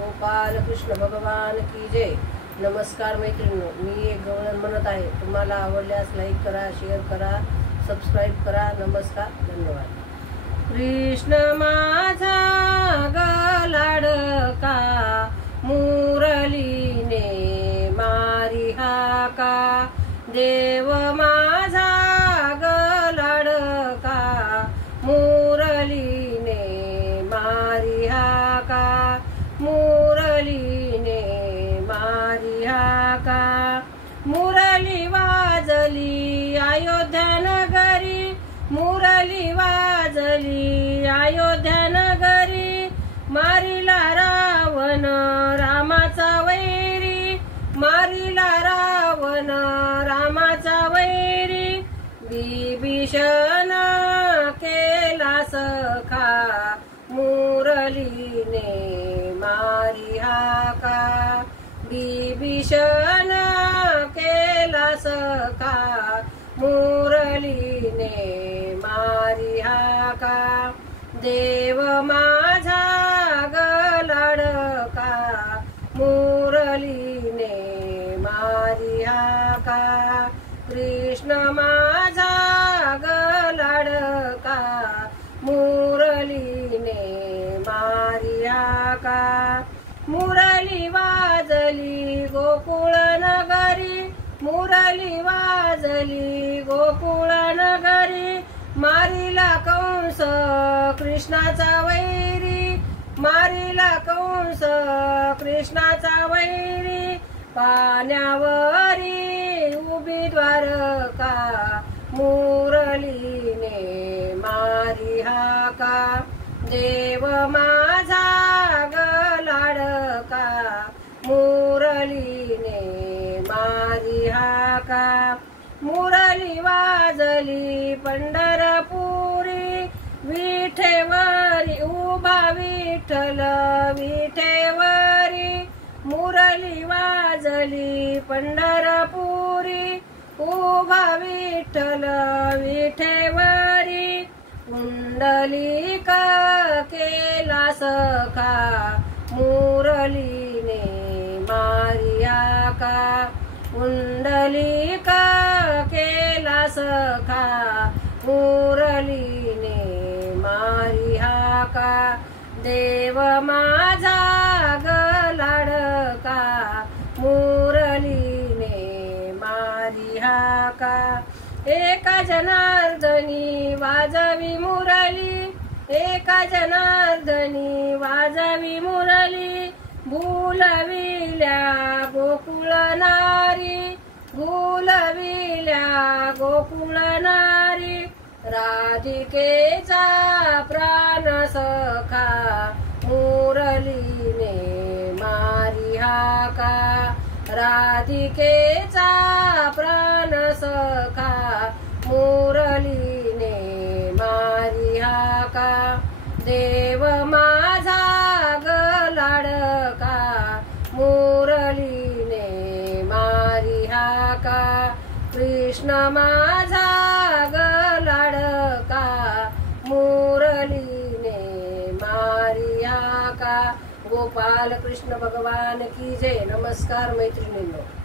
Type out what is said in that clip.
गोपाल कृष्ण भगवान की जय। नमस्कार मैत्रिणींनो, मी एक गवळण म्हणत आहे। तुम्हाला आवडल्यास लाईक करा, शेअर करा, सबस्क्राईब करा। नमस्कार, धन्यवाद। कृष्ण माझा ग लाडका, मुरलीने मारी हाका। देव माझा ग लाडका, मुरलीने मारी हाका। मुरलीने मारी हाका। मुरली वाजली अयोध्या नगरी, मुरली वाजली अयोध्या नगरी। मारिला रावण रामाचा वैरी, मारिला रावण रामाचा वैरी। विभीषण केला सखा, मुरलीने मारी हाका। विभीषण केला सखा, मुरलीने मारी हाका। देव माझा ग लाडका, मुरलीने मारी हाका। कृष्ण माझा ग लाडका, मुरलीने मारी हाका। मुरली वाजली गोकुळ नगरी, मुरली वाजली गोकुळ नगरी। मारिला कंस कृष्णाचा वैरी, मारिला कंस कृष्णाचा वैरी। पाण्यावरी उभी द्वारका, मुरलीने मारी हाका। देव माझा ग लाडका, मुरलीने मारी हाका। मुरली वाजली पंढरपुरी, विठेवरी उभा विठ्ठल विठेवरी। मुरली वाजली पंढरपुरी, उभा विठ्ठल विठेवरी। पुंडलिक केला सखा, मुरलीने मारी हाका। पुंडलिक केला सखा, मुरलीने मारी हाका। देव माझा ग लाडका, मुरलीने मारी हाका। एका जनार्दनी वाजवी मुरली, एका जनार्दनी वाजवी मुरली। भूलविल्या गोकुळ नारी, भूलविल्या गोकुळ नारी। राधिकेचा प्राण सखा, मुरलीने मारी हाका। राधिकेचा प्राण सखा, मुरलीने मारी हाका। देव माझा ग लाडका, मुरलीने मारी हाका। कृष्ण माझा ग लाडका, मुरलीने मारी हाका। गोपाल कृष्ण भगवान की जय। नमस्कार मैत्रिणींनो।